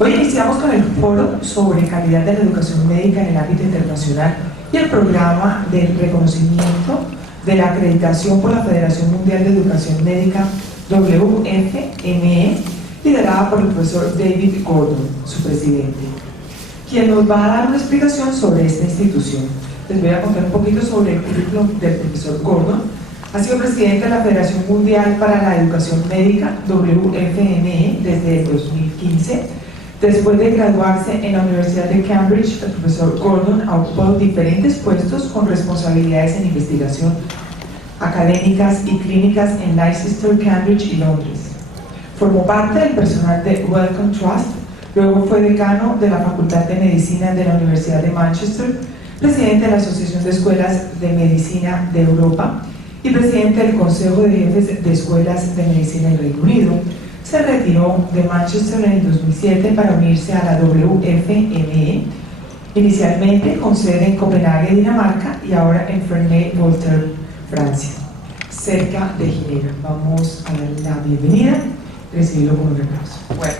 Hoy iniciamos con el Foro sobre calidad de la educación médica en el ámbito internacional y el programa de reconocimiento de la acreditación por la Federación Mundial de Educación Médica WFME, liderada por el profesor David Gordon, su presidente, quien nos va a dar una explicación sobre esta institución. Les voy a contar un poquito sobre el currículum del profesor Gordon. Ha sido presidente de la Federación Mundial para la Educación Médica, WFME, desde el 2015. Después de graduarse en la Universidad de Cambridge, el profesor Gordon ha ocupado diferentes puestos con responsabilidades en investigación académicas y clínicas en Leicester, Cambridge y Londres. Formó parte del personal de Wellcome Trust, luego fue decano de la Facultad de Medicina de la Universidad de Manchester, presidente de la Asociación de Escuelas de Medicina de Europa y presidente del Consejo de Jefes de Escuelas de Medicina del Reino Unido. Se retiró de Manchester en el 2007 para unirse a la WFME, inicialmente con sede en Copenhague, Dinamarca, y ahora en Ferney-Voltaire, Francia, cerca de Ginebra. Vamos a darle la bienvenida y recibirlo con un aplauso. Bueno.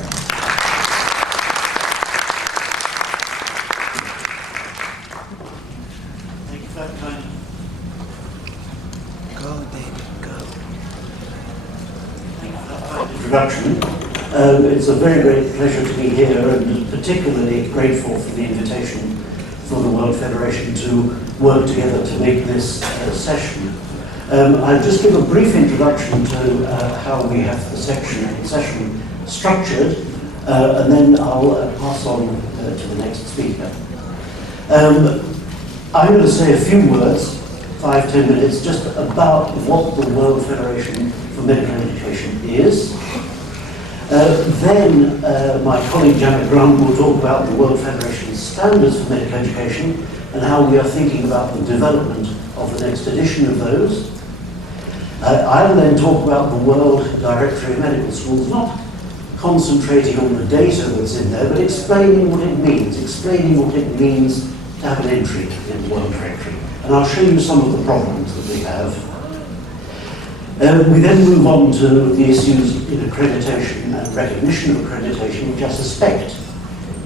Introduction. It's a very great pleasure to be here, and particularly grateful for the invitation for the World Federation to work together to make this session. I'll just give a brief introduction to how we have the session structured, and then I'll pass on to the next speaker. I'm going to say a few words, 5-10 minutes, just about what the World Federation for Medical Education is. Then my colleague Janet Grant will talk about the World Federation's standards for medical education and how we are thinking about the development of the next edition of those. I'll then talk about the World Directory of Medical Schools, not concentrating on the data that's in there, but explaining what it means to have an entry in the World Directory. And I'll show you some of the problems that we have. We then move on to the issues in accreditation and recognition of accreditation, which I suspect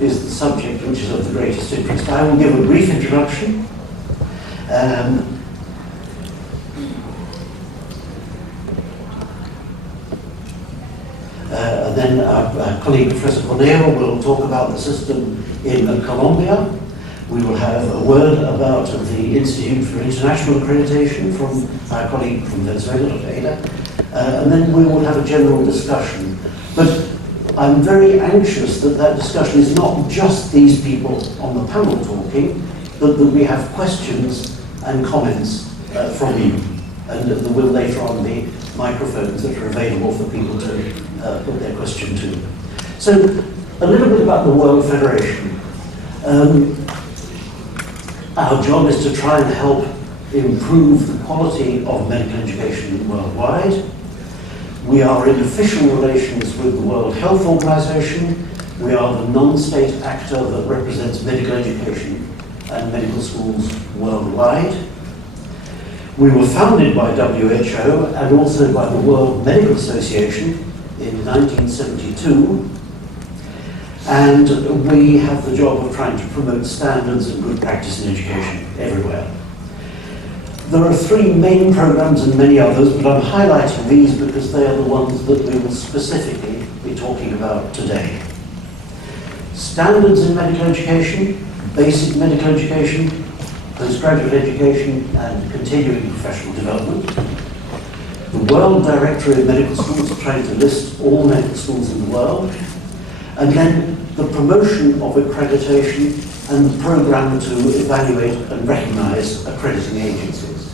is the subject which is of the greatest interest. I will give a brief introduction. And then our colleague Professor Corneo will talk about the system in Colombia. We will have a word about the Institute for International Accreditation from our colleague from Venezuela, Dr. Ada, and then we will have a general discussion. But I'm very anxious that that discussion is not just these people on the panel talking, but that we have questions and comments from you. And there will later on be microphones that are available for people to put their question to. So, a little bit about the World Federation. Our job is to try and help improve the quality of medical education worldwide. We are in official relations with the World Health Organization. We are the non-state actor that represents medical education and medical schools worldwide. We were founded by WHO and also by the World Medical Association in 1972. And we have the job of trying to promote standards and good practice in education everywhere. There are three main programs and many others, but I'm highlighting these because they are the ones that we will specifically be talking about today. Standards in medical education, basic medical education, postgraduate education, and continuing professional development. The World Directory of Medical Schools are trying to list all medical schools in the world. And then the promotion of accreditation and the program to evaluate and recognize accrediting agencies.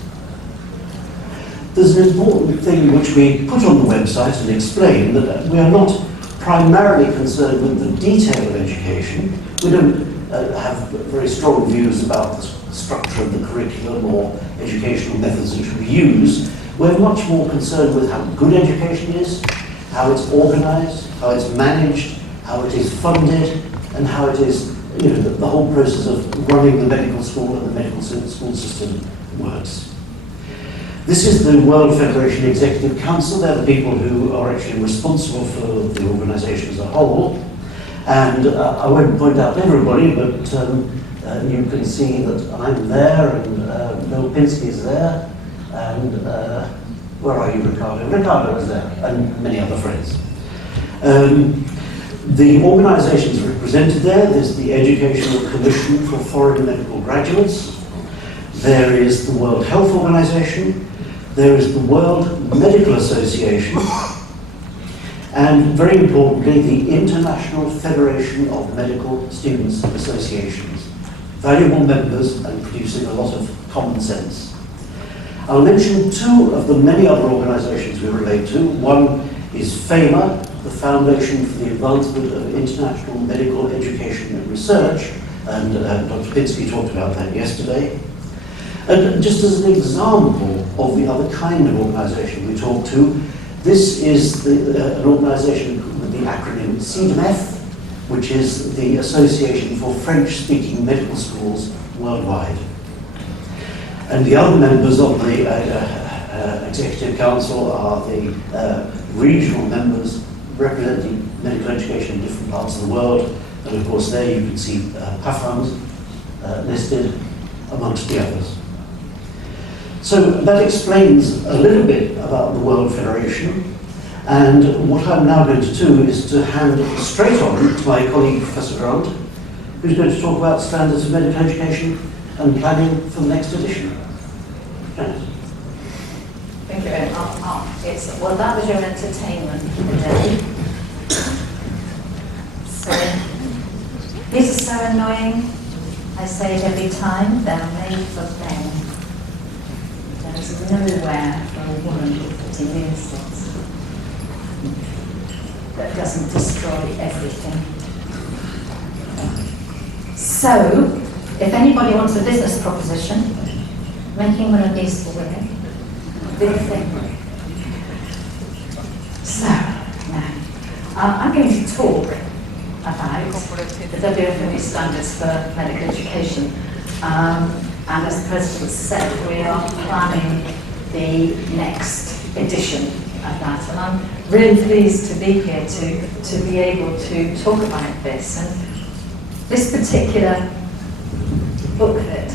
There's an important thing which we put on the website and explain, that we are not primarily concerned with the detail of education. We don't have very strong views about the structure of the curriculum or educational methods which we use. We're much more concerned with how good education is, how it's organized, how it's managed, how it is funded, and how it is, the whole process of running the medical school and the medical school system works. This is the World Federation Executive Council. They're the people who are actually responsible for the organization as a whole. And I won't point out everybody, but you can see that I'm there, and Bill Pinsky is there, and where are you, Ricardo? Ricardo is there, and many other friends. The organisations represented there's the Educational Commission for Foreign Medical Graduates, there is the World Health Organization, there is the World Medical Association, and very importantly, the International Federation of Medical Students Associations. Valuable members and producing a lot of common sense. I'll mention two of the many other organisations we relate to. One is FAMA, the Foundation for the Advancement of International Medical Education and Research, and Dr. Pinsky talked about that yesterday. And just as an example of the other kind of organisation we talked to, this is an organisation with the acronym CDMF, which is the Association for French-Speaking Medical Schools Worldwide. And the other members of the Executive Council are the regional members representing medical education in different parts of the world. And of course there you can see PAFAMs listed amongst the others. So that explains a little bit about the World Federation. And what I'm now going to do is to hand straight on to my colleague, Professor Grant, who's going to talk about standards of medical education and planning for the next edition. Janet. Thank you very much. Well, that was your entertainment today. So, these are so annoying. I say it every time, they're made for men. There's nowhere for a woman to put in instance that doesn't destroy everything. So, if anybody wants a business proposition, making one of these for women, big thing. So, now, I'm going to talk about the WFME standards for medical education. And as the President said, we are planning the next edition of that. And I'm really pleased to be here to be able to talk about this. And this particular booklet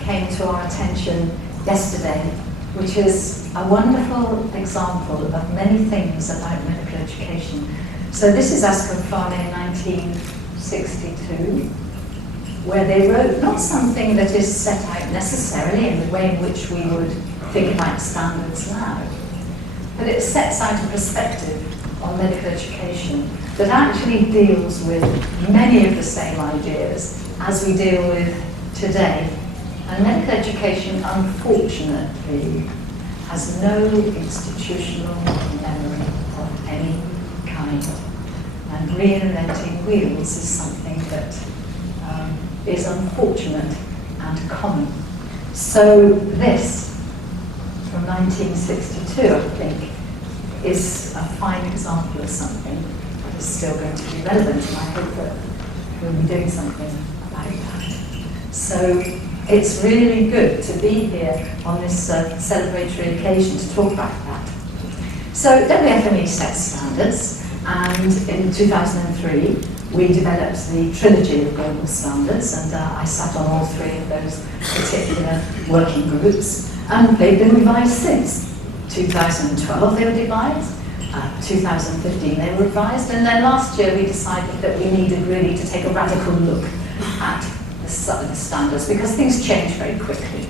came to our attention yesterday, which is a wonderful example of many things about medical education. So this is Ascofame in 1962. Where they wrote not something that is set out necessarily in the way in which we would think about standards now, but it sets out a perspective on medical education that actually deals with many of the same ideas as we deal with today. And medical education, unfortunately, has no institutional memory of any kind. And reinventing wheels is something that is unfortunate and common. So this, from 1962, I think, is a fine example of something that is still going to be relevant, and I hope that we'll be doing something about that. So it's really good to be here on this celebratory occasion to talk about that. So WFME sets standards, and in 2003, we developed the trilogy of global standards, and I sat on all three of those particular working groups, and they've been revised since. 2012 they were revised, 2015 they were revised, and then last year we decided that we needed really to take a radical look at the standards, because things change very quickly.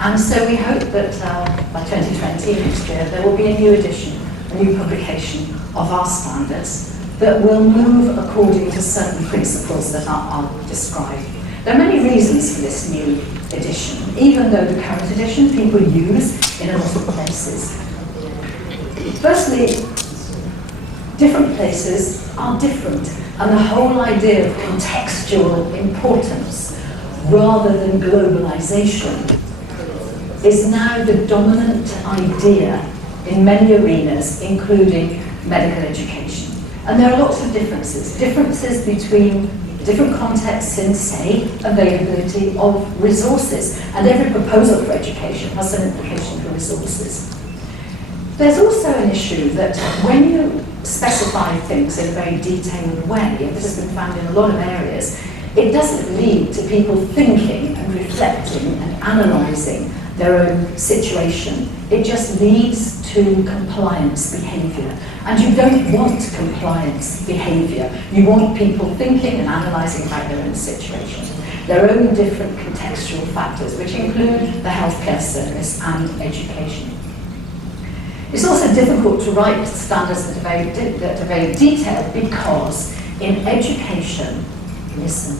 And so we hope that by 2020, next year, there will be a new edition, a new publication of our standards that will move according to certain principles that I'll describe. There are many reasons for this new edition, even though the current edition people use in a lot of places. Firstly, different places are different, and the whole idea of contextual importance rather than globalization is now the dominant idea in many arenas, including medical education. And there are lots of differences between different contexts in, say, availability of resources. And every proposal for education has an implication for resources. There's also an issue that when you specify things in a very detailed way, and this has been found in a lot of areas, it doesn't lead to people thinking and reflecting and analysing their own situation. It just leads to compliance behaviour. And you don't want compliance behaviour. You want people thinking and analysing about their own situation, their own different contextual factors, which include the healthcare service and education. It's also difficult to write standards that are very detailed because in education, listen,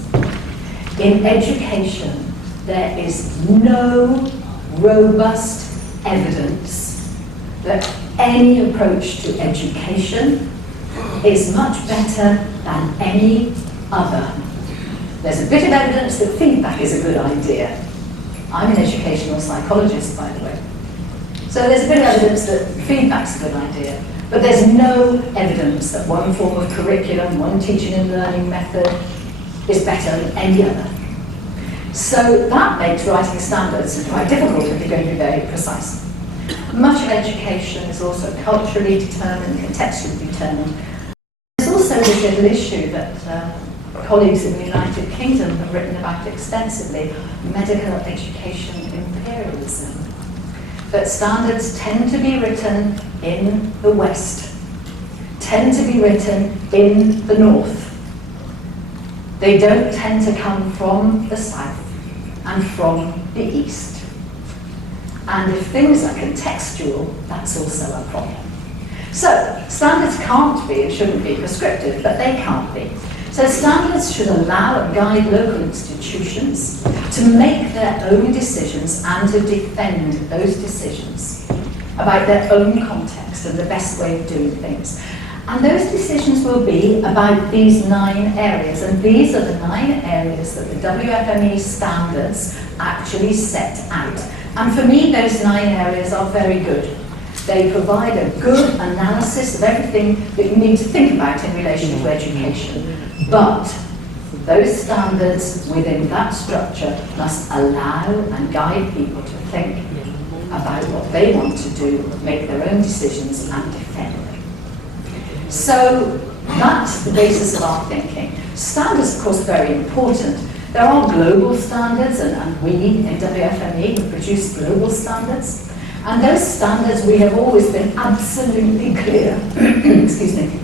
in education there is no robust evidence that any approach to education is much better than any other. There's a bit of evidence that feedback is a good idea. I'm an educational psychologist, by the way. So there's a bit of evidence that feedback's a good idea, but there's no evidence that one form of curriculum, one teaching and learning method is better than any other. So that makes writing standards quite difficult if you're going to be very precise. Much of education is also culturally determined, contextually determined. There's also this little issue that colleagues in the United Kingdom have written about extensively, medical education imperialism. That standards tend to be written in the West, tend to be written in the North. They don't tend to come from the South and from the East. And if things are contextual, that's also a problem. So, standards can't be and shouldn't be prescriptive, but they can't be. So standards should allow and guide local institutions to make their own decisions and to defend those decisions about their own context and the best way of doing things. And those decisions will be about these 9 areas, and these are the 9 areas that the WFME standards actually set out. And for me, those 9 areas are very good. They provide a good analysis of everything that you need to think about in relation to education. But those standards within that structure must allow and guide people to think about what they want to do, make their own decisions and defend them. So that's the basis of our thinking. Standards, of course, are very important. There are global standards, and we in WFME have produced global standards. And those standards, we have always been absolutely clear, excuse me,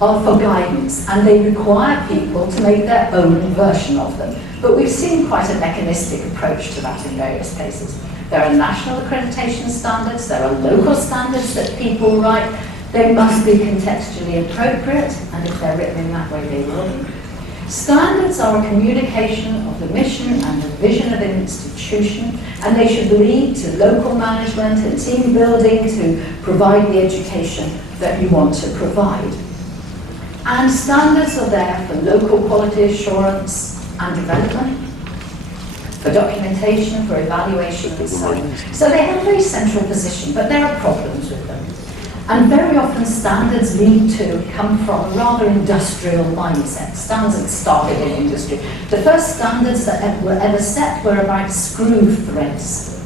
are for guidance, and they require people to make their own version of them. But we've seen quite a mechanistic approach to that in various cases. There are national accreditation standards, there are local standards that people write. They must be contextually appropriate, and if they're written in that way, they will. Standards are a communication of the mission and the vision of an institution, and they should lead to local management and team building to provide the education that you want to provide. And standards are there for local quality assurance and development, for documentation, for evaluation and so on. So they have a very central position, but there are problems with them. And very often standards come from a rather industrial mindset. Standards started in industry. The first standards that were ever set were about screw threads.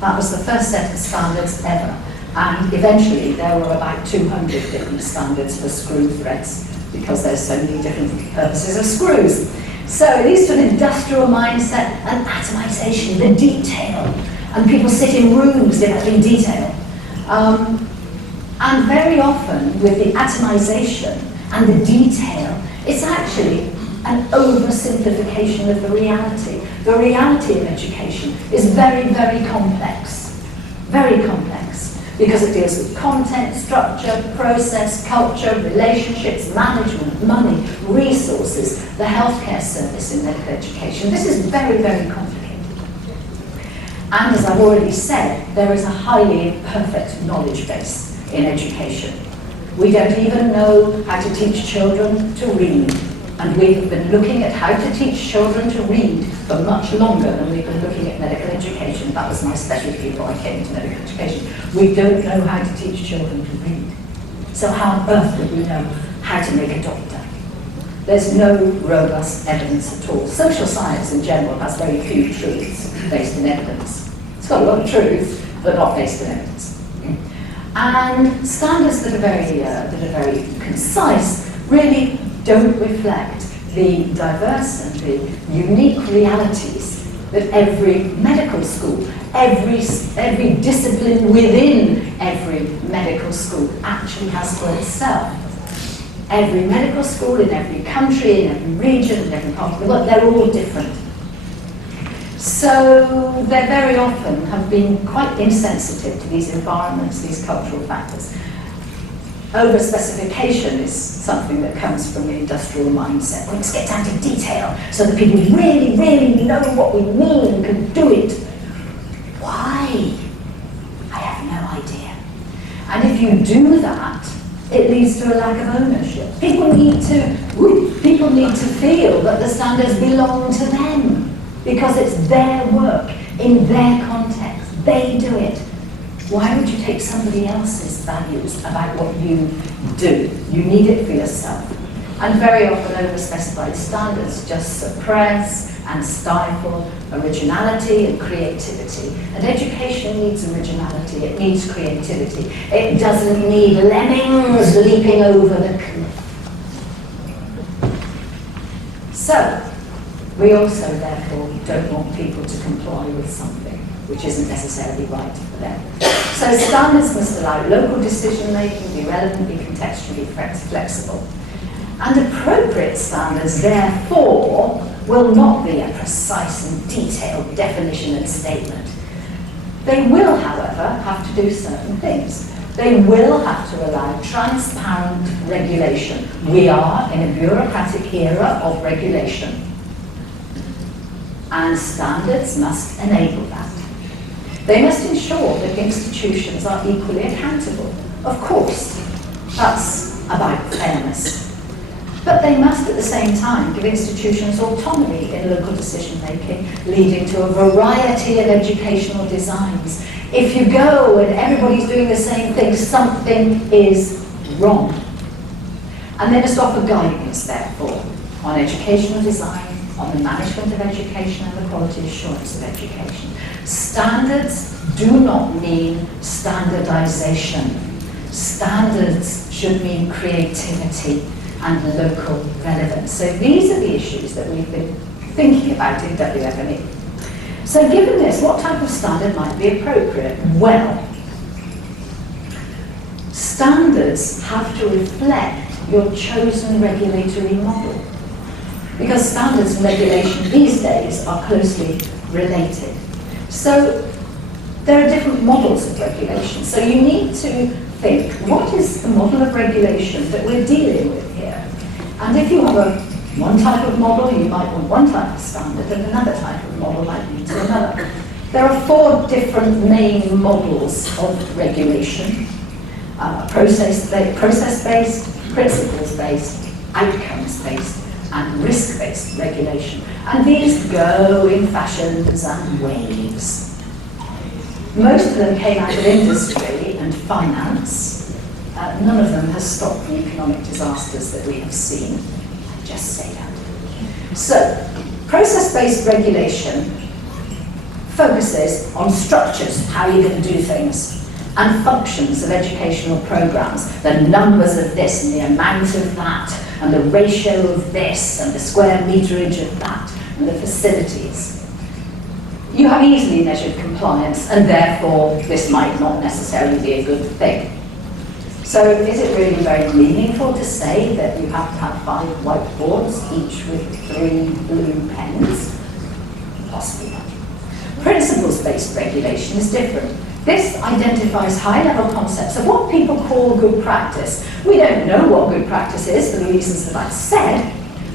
That was the first set of standards ever. And eventually there were about 200 different standards for screw threads because there's so many different purposes of screws. So it leads to an industrial mindset and atomization, the detail. And people sit in rooms developing detail. And very often with the atomization and the detail, it's actually an oversimplification of the reality. The reality of education is very, very complex. Very complex. Because it deals with content, structure, process, culture, relationships, management, money, resources, the healthcare service in medical education. This is very, very complicated. And as I've already said, there is a highly imperfect knowledge base in education. We don't even know how to teach children to read. And we have been looking at how to teach children to read for much longer than we've been looking at medical education. That was my specialty before I came into medical education. We don't know how to teach children to read. So how on earth would we know how to make a doctor? There's no robust evidence at all. Social science in general has very few truths based in evidence. It's got a lot of truth, but not based in evidence. And standards that are very concise really don't reflect the diverse and the unique realities that every medical school, every discipline within every medical school actually has for itself. Every medical school in every country, in every region, in every part of the world, they're all different. So they very often have been quite insensitive to these environments, these cultural factors. Over-specification is something that comes from the industrial mindset. We must get down to detail so that people really, really know what we mean and can do it. Why? I have no idea. And if you do that, it leads to a lack of ownership. People need to feel that the standards belong to them because it's their work, in their context. They do it. Why would you take somebody else's values about what you do? You need it for yourself. And very often over-specified standards just suppress and stifle originality and creativity. And education needs originality, it needs creativity. It doesn't need lemmings leaping over the cliff. So, we also therefore don't want people to comply with something which isn't necessarily right for them. So standards must allow local decision making, be relevant, be contextually flexible. And appropriate standards, therefore, will not be a precise and detailed definition and statement. They will, however, have to do certain things. They will have to allow transparent regulation. We are in a bureaucratic era of regulation. And standards must enable that. They must ensure that institutions are equally accountable. Of course, that's about fairness. But they must at the same time give institutions autonomy in local decision making, leading to a variety of educational designs. If you go and everybody's doing the same thing, something is wrong. And they must offer guidance, therefore, on educational design, on the management of education and the quality assurance of education. Standards do not mean standardization. Standards should mean creativity and local relevance. So these are the issues that we've been thinking about in WFME. So given this, what type of standard might be appropriate? Well, standards have to reflect your chosen regulatory model, because standards and regulation these days are closely related. So there are different models of regulation. So you need to think, what is the model of regulation that we're dealing with here? And if you have one type of model, you might want one type of standard, and another type of model might lead to another. There are 4 different main models of regulation: process-based, principles-based, outcomes-based, and risk-based regulation. And these go in fashions and waves. Most of them came out of industry and finance. None of them has stopped the economic disasters that we have seen. I just say that. So, process-based regulation focuses on structures, how you're going to do things, and functions of educational programs, the numbers of this and the amount of that, and the ratio of this, and the square meterage of that, and the facilities. You have easily measured compliance, and therefore this might not necessarily be a good thing. So is it really very meaningful to say that you have to have 5 whiteboards, each with 3 blue pens? Possibly not. Principles-based regulation is different. This identifies high-level concepts of what people call good practice. We don't know what good practice is for the reasons that I've said,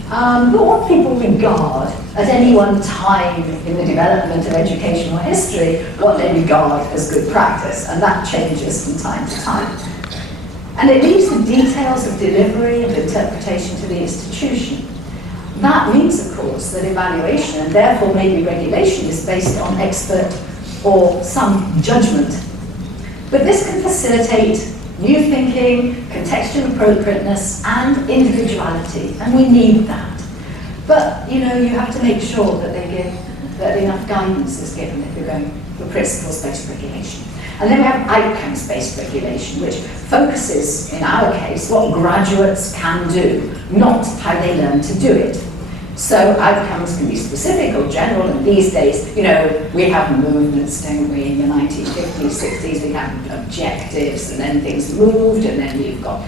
but what people regard at any one time in the development of educational history, what they regard as good practice, and that changes from time to time. And it leaves the details of delivery and interpretation to the institution. That means, of course, that evaluation, and therefore maybe regulation, is based on expert or some judgment. But this can facilitate new thinking, contextual appropriateness, and individuality, and we need that. But, you know, you have to make sure that they give that enough guidance is given if you're going for principles-based regulation. And then we have outcomes-based regulation, which focuses, in our case, what graduates can do, not how they learn to do it. So outcomes can be specific or general, and these days, you know, we have movements, don't we? In the 1950s, 60s, we had objectives, and then things moved, and then we've got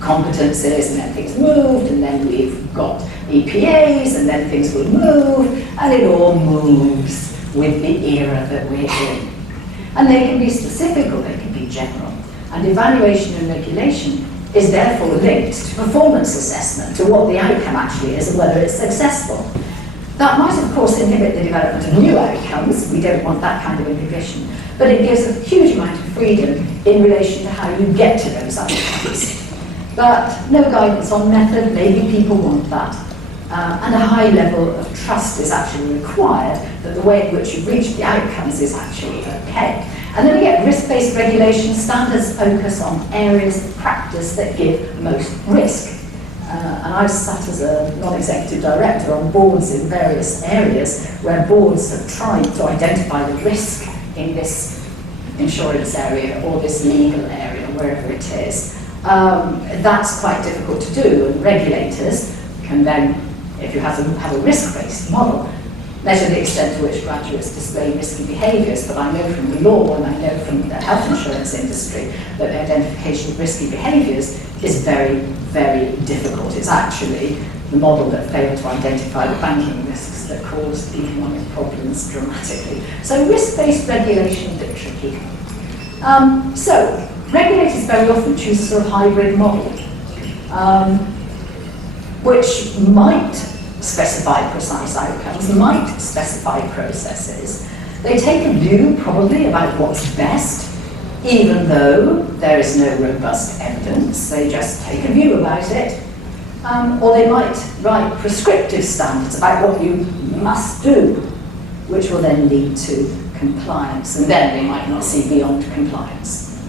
competences, and then things moved, and then we've got EPAs, and then things will move, and it all moves with the era that we're in. And they can be specific or they can be general. And evaluation and regulation is therefore linked to performance assessment, to what the outcome actually is and whether it's successful. That might, of course, inhibit the development of new outcomes. We don't want that kind of inhibition. But it gives a huge amount of freedom in relation to how you get to those outcomes. But no guidance on method, maybe people want that. And a high level of trust is actually required that the way in which you reach the outcomes is actually okay. And then we get risk-based regulation. Standards focus on areas of practice that give most risk. And I've sat as a non-executive director on boards in various areas where boards have tried to identify the risk in this insurance area or this legal area, wherever it is. That's quite difficult to do, and regulators can then, if you have a risk-based model, measure the extent to which graduates display risky behaviours. But I know from the law and I know from the health insurance industry that the identification of risky behaviours is very, very difficult. It's actually the model that failed to identify the banking risks that caused economic problems dramatically. So risk-based regulation is a bit tricky. So regulators very often choose a sort of hybrid model, which might specify precise outcomes, might specify processes. They take a view probably about what's best, even though there is no robust evidence. They just take a view about it. Or they might write prescriptive standards about what you must do, which will then lead to compliance, and then they might not see beyond compliance.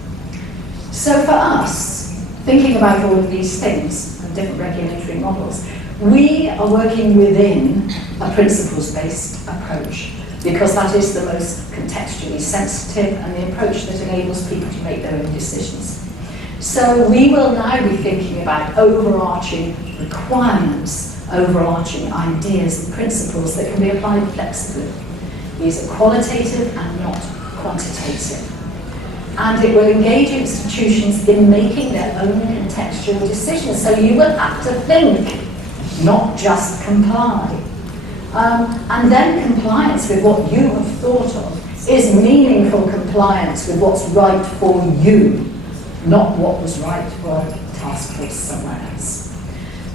So for us, thinking about all of these things and different regulatory models, we are working within a principles-based approach because that is the most contextually sensitive and the approach that enables people to make their own decisions. So we will now be thinking about overarching requirements, overarching ideas and principles that can be applied flexibly. These are qualitative and not quantitative. And it will engage institutions in making their own contextual decisions. So you will have to think, not just comply. And then compliance with what you have thought of is meaningful compliance with what's right for you, not what was right for a task force somewhere else.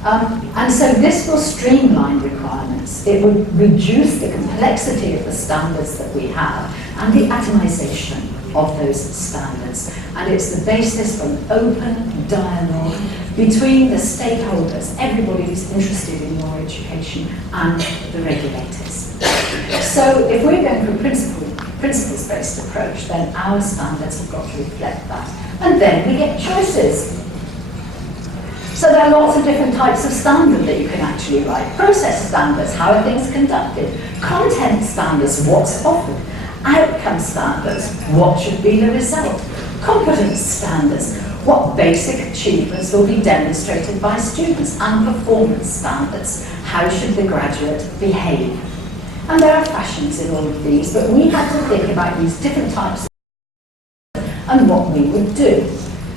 And so this will streamline requirements. It will reduce the complexity of the standards that we have and the atomization of those standards. And it's the basis for an open dialogue between the stakeholders, everybody who's interested in your education, and the regulators. So if we're going for a principles-based approach, then our standards have got to reflect that. And then we get choices. So there are lots of different types of standard that you can actually write. Process standards, how are things conducted? Content standards, what's offered? Outcome standards, what should be the result? Competence standards, what basic achievements will be demonstrated by students? And performance standards, how should the graduate behave? And there are fashions in all of these, but we had to think about these different types and what we would do.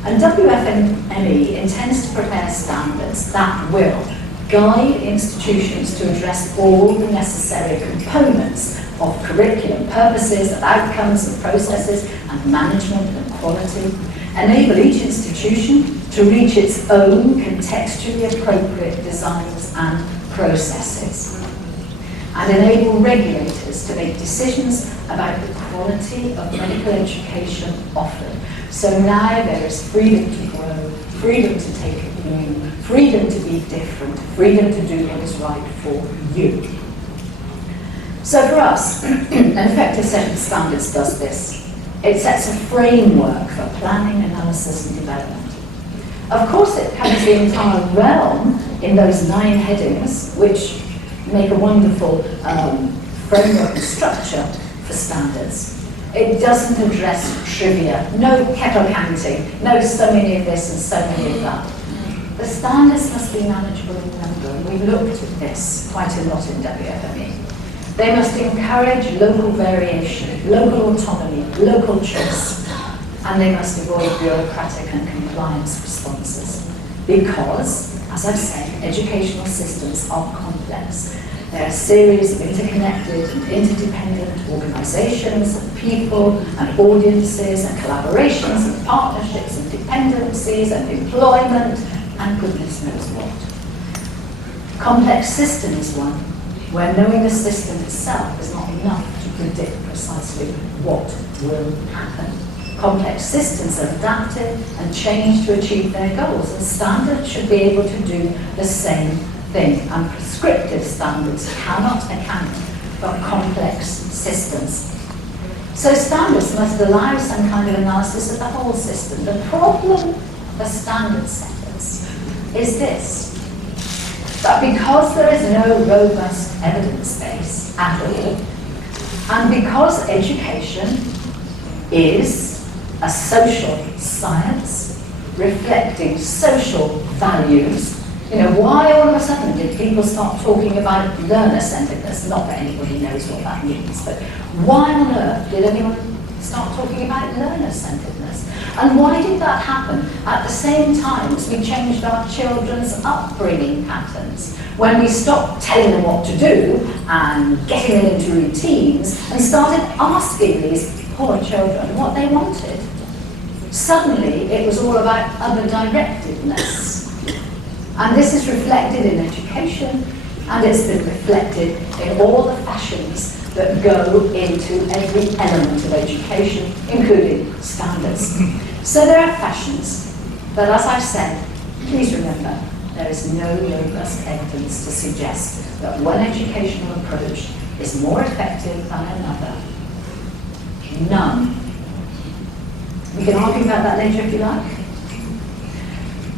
And WFME intends to prepare standards that will guide institutions to address all the necessary components of curriculum purposes, of outcomes and processes, and management and quality, enable each institution to reach its own contextually appropriate designs and processes, and enable regulators to make decisions about the quality of medical education offered. So now there is freedom to grow, freedom to take a view, freedom to be different, freedom to do what is right for you. So for us, an effective set of standards does this. It sets a framework for planning, analysis and development. Of course it covers the entire realm in those 9 headings, which make a wonderful framework and structure for standards. It doesn't address trivia, no kettle counting, no so many of this and so many of that. The standards must be manageable in number, and we've looked at this quite a lot in WFME. They must encourage local variation, local autonomy, local choice, and they must avoid bureaucratic and compliance responses. Because, as I've said, educational systems are complex. They're a series of interconnected and interdependent organisations and people and audiences and collaborations and partnerships and dependencies and employment and goodness knows what. Complex system is one where knowing the system itself is not enough to predict precisely what will happen. Complex systems are adapted and changed to achieve their goals, and standards should be able to do the same thing. And prescriptive standards cannot account for complex systems. So standards must allow some kind of analysis of the whole system. The problem for standard setters is this: that because there is no robust evidence base at all, and because education is a social science reflecting social values, you know, why all of a sudden did people start talking about learner-centeredness? Not that anybody knows what that means, but why on earth did anyone start talking about learner-centeredness? And why did that happen at the same time as we changed our children's upbringing patterns? When we stopped telling them what to do and getting them into routines and started asking these poor children what they wanted. Suddenly it was all about other-directedness. And this is reflected in education, and it's been reflected in all the fashions that go into every element of education, including standards. So there are fashions, but as I've said, please remember, there is no robust evidence to suggest that one educational approach is more effective than another. None. We can argue about that later if you like.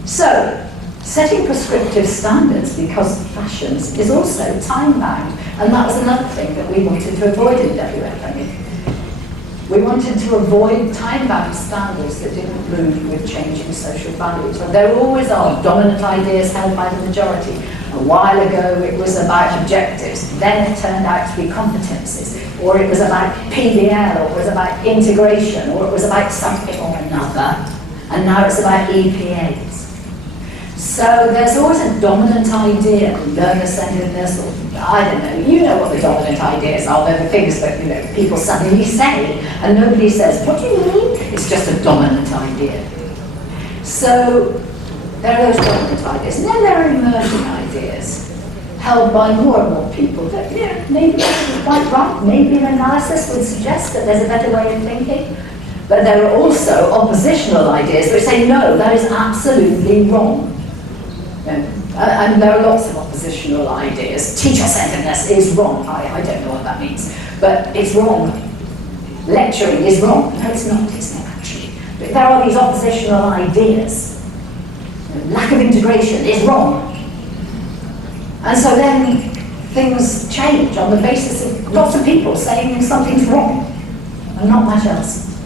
So, setting prescriptive standards because of fashions is also time-bound, and that was another thing that we wanted to avoid in WFME. We wanted to avoid time-bound standards that didn't move with changing social values. And there always are dominant ideas held by the majority. A while ago it was about objectives, then it turned out to be competencies, or it was about PBL, or it was about integration, or it was about something or another, and now it's about EPAs. So there's always a dominant idea, learner-centeredness, or I don't know, you know what the dominant ideas are. They're the things that, you know, people suddenly say, and nobody says, what do you mean? It's just a dominant idea. So there are those dominant ideas, and then there are emerging ideas held by more and more people that, yeah, maybe that's quite right, maybe an analysis would suggest that there's a better way of thinking. But there are also oppositional ideas which say, no, that is absolutely wrong. And there are lots of oppositional ideas. Teacher-centeredness is wrong. I don't know what that means, but it's wrong. Lecturing is wrong. No, it's not actually. But there are these oppositional ideas. Lack of integration is wrong. And so then things change on the basis of lots of people saying something's wrong and not much else.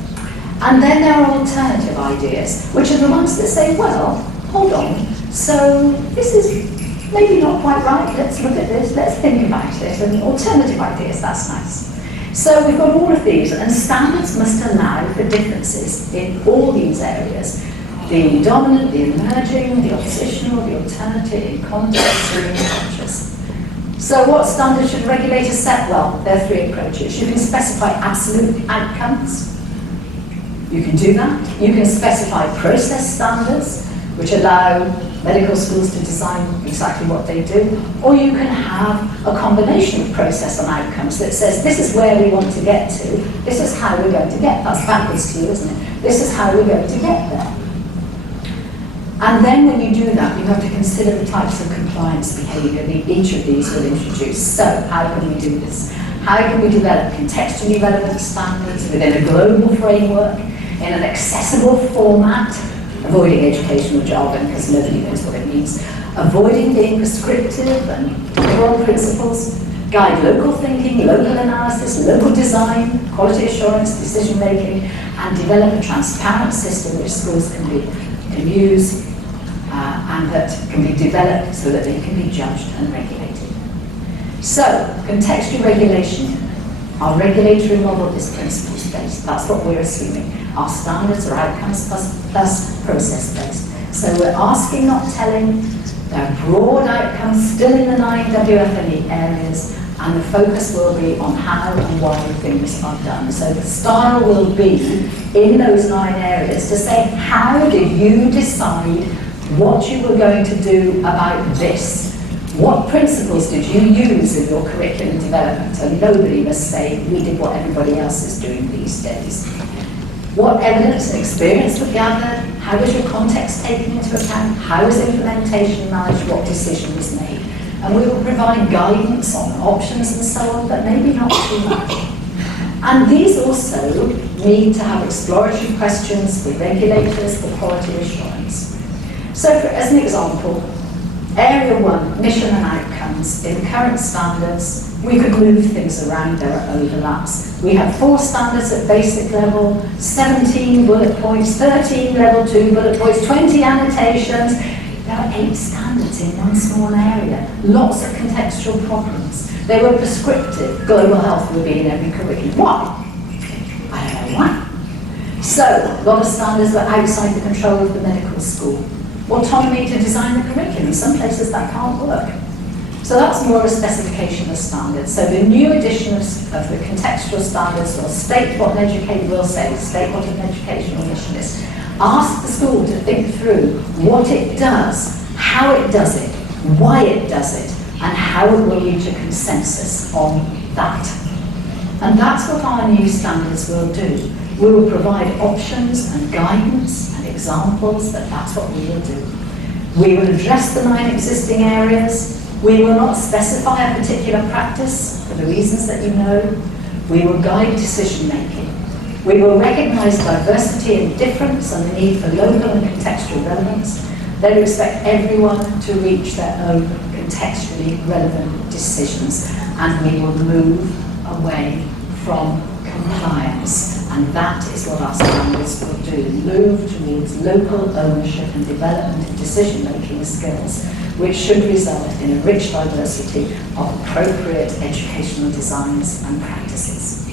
And then there are alternative ideas, which are the ones that say, well, hold on, so this is maybe not quite right, let's look at this, let's think about it, and alternative ideas, that's nice. So we've got all of these, and standards must allow for differences in all these areas. The dominant, the emerging, the oppositional, the alternative, in context, or in conscious. So what standards should regulators set? Well, there are three approaches. You can specify absolute outcomes. You can do that. You can specify process standards, which allow medical schools to design exactly what they do, or you can have a combination of process and outcomes that says, this is where we want to get to, this is how we're going to get, that's backwards to you, isn't it? This is how we're going to get there. And then when you do that, you have to consider the types of compliance behaviour that each of these will introduce. So how can we do this? How can we develop contextually relevant standards within a global framework, in an accessible format, avoiding educational jargon because nobody knows what it means, avoiding being prescriptive and broad principles, guide local thinking, local analysis, local design, quality assurance, decision making, and develop a transparent system which schools can use and that can be developed so that they can be judged and regulated. So, contextual regulation, our regulatory model is principles-based. That's what we're assuming. Our standards are outcomes plus process-based. So we're asking, not telling. There are broad outcomes still in the 9 WFME areas, and the focus will be on how and why things are done. So the style will be, in those 9 areas, to say, how did you decide what you were going to do about this? What principles did you use in your curriculum development? And nobody must say, we did what everybody else is doing these days. What evidence and experience were gathered? How was your context taken into account? How was implementation managed? What decision was made? And we will provide guidance on options and so on, but maybe not too much. And these also need to have exploratory questions with regulators for quality assurance. So as an example, Area 1, mission and outcomes. In current standards, we could move things around, there are overlaps. We have 4 standards at basic level, 17 bullet points, 13 level 2 bullet points, 20 annotations. There are 8 standards in one small area, lots of contextual problems. They were prescriptive. Global health would be in every curriculum. Why? I don't know why. So, a lot of standards were outside the control of the medical school. Autonomy to design the curriculum. In some places that can't work. So that's more of a specification of standards. So the new edition of the contextual standards will state what an educator will say, state what an educational mission is. Ask the school to think through what it does, how it does it, why it does it, and how it will reach a consensus on that. And that's what our new standards will do. We will provide options and guidance and examples, but that's what we will do. We will address the 9 existing areas. We will not specify a particular practice for the reasons that you know. We will guide decision making. We will recognise diversity and difference and the need for local and contextual relevance. They will expect everyone to reach their own contextually relevant decisions, and we will move away from compliance. And that is what our standards will do, move towards local ownership and development of decision-making skills, which should result in a rich diversity of appropriate educational designs and practices.